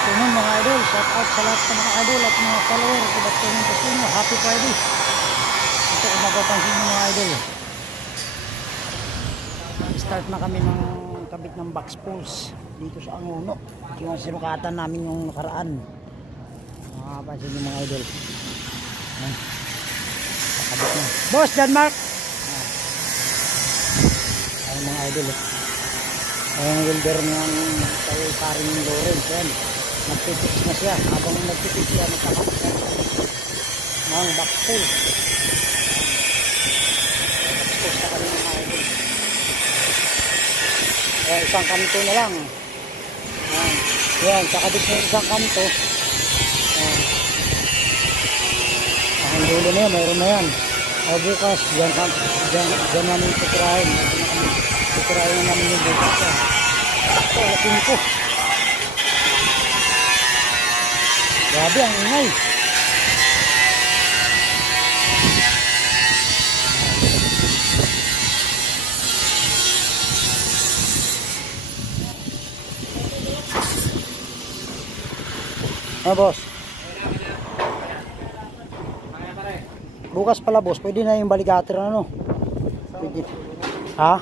afternoon mga idol. Shout out sa lahat ng mga idol at mga follower. Good afternoon po sa inyo. Happy Friday. Ito kung mapapansin nyo mga idol. Start na kami ng kabit ng box pulse dito sa Anguno. Yung sinukatan namin yung nakaraan. Mapapansin nyo mga idol. Kabit na. Boss, John Mark! Ayun mga idol. Ayun welder niyang kay Karin Lawrence. Yan. Nagtitix na siya. Habang nagtitix siya, nagkakapit ng box pulse. Box pulse na kami mga idol. Isang kanto na lang. Yan, kakabit na isang kanto. Ang dulo na yan, mayroon na yan. Bukas, dyan namin tuturahin. Tuturahin na namin yung bukas. Ito, alasin ko. Grabe, ang ingay. Boss. Bukas pala boss, pwede na yung baligater ano? Pwede. Ha?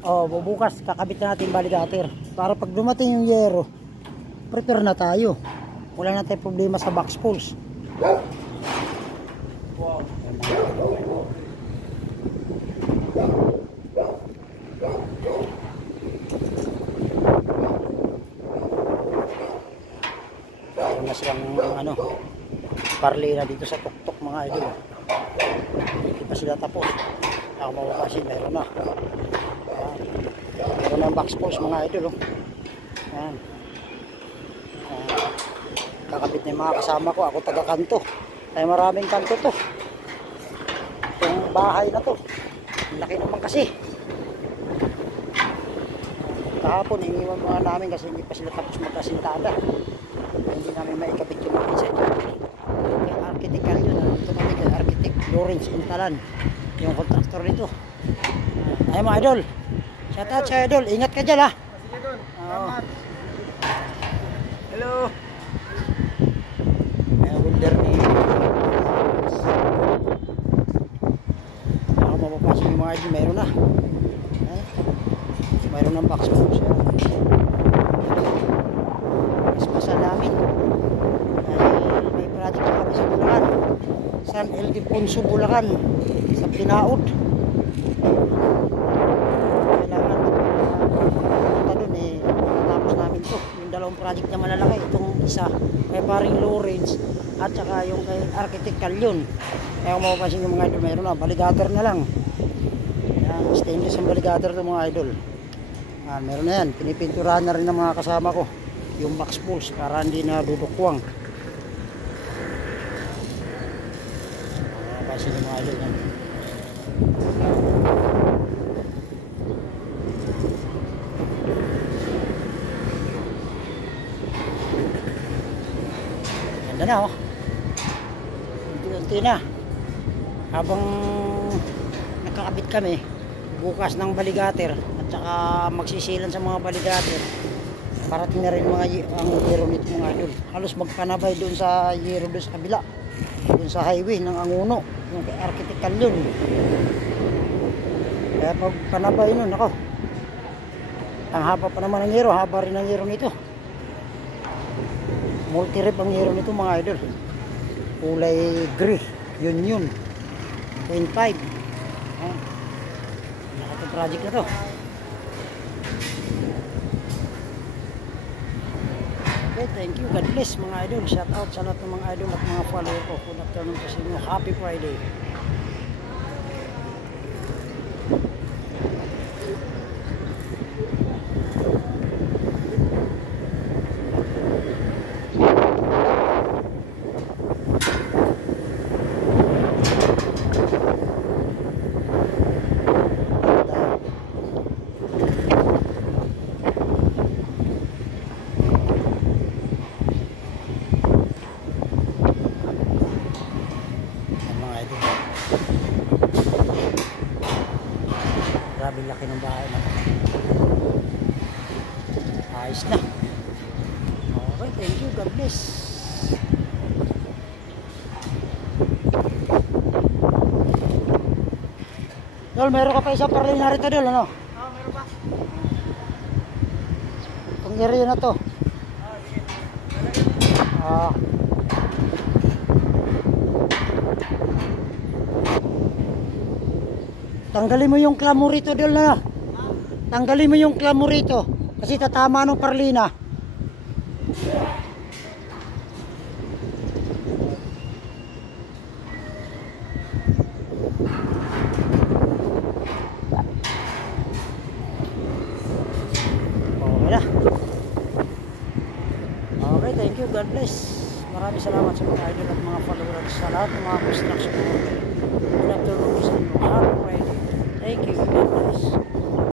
Oh, bukas kakabit na natin yung baligater. Para pag dumating yung yero, prepare na tayo. Wala na tayong problema sa box pulse. Meron na silang ano, parlina dito sa tuktok mga idol. Hindi pa sila tapos. Ako mapapasin, meron na. Meron na ang box pulse mga idol. Ayan. Kakabit na yung mga kasama ko. Ako taga kanto. Ay maraming kanto to. Itong bahay na to. Laki naman kasi. Kahapon iniwan mga namin kasi hindi pa sila tapos magkasintada. Hindi namin maikabit yung mga isa dyan. Yung architectural yun. Ito kami kay Architect Lawrence Intalan. Yung contractor nito. Ay mga idol. Shout out sa idol. Ingat ka dyan ha. Sige doon. Salamat. Hello. May welder ni ako mapapasok yung mga idol. Mayroon na. Mayroon ng box pulse. Mas namin. May project na kami sa Bulacan. San Ildefonso, Bulacan. Sa Pinaod. Kailangan punta dun tapos namin to. Yung dalawang project na malalaki. Itong isa kay paring Lawrence at saka yung kay Architect Calyon. Kaya kung mapapansin yung mga idol, mayroon na. Baligater na lang. Yan, stainless ang baligater to mga idol. Yan, meron na yan. Pinipinturahan na rin ng mga kasama ko yung box pulse para hindi na dudukwang. Kasi yung mga idol yan. Ganda na oh. Unti-unti na. Habang nakakabit kami bukas ng baligater at saka magsisilan sa mga baligater, parating na rin mga ang yero nito mga idol. Halos magpanabay doon sa yero doon sa kabila. Doon sa highway ng Anguno. Yung kay Architect Calyon. Kaya magpanabay nun. Ako. Ang haba pa naman ng yero. Haba rin ang yero nito. Multi-rep ang yero nito mga idol. Kulay gray. Yun. 0.5. Nakatong project na to. Okay, thank you. God bless mga idol. Shout out sa lahat ng mga idol at mga follower ko. Good afternoon po sa inyo. Happy Friday. Grabe laki ng bahay na. Ayos na. Okay. Thank you. God bless. Dol, meron ka pa isang parlina rito, Dol, ano? Oo, meron pa. Itong area na to. Sige. Ah. Tanggalin mo yung klamo rito, Dol, na. Tanggalin mo yung klamo rito. Kasi tatama ng parlina. Okay na. Okay, thank you. God bless. Maraming salamat sa mga idol at mga followers sa lahat ng mga construction. Good afternoon sa inyo. Happy Friday. Thank you.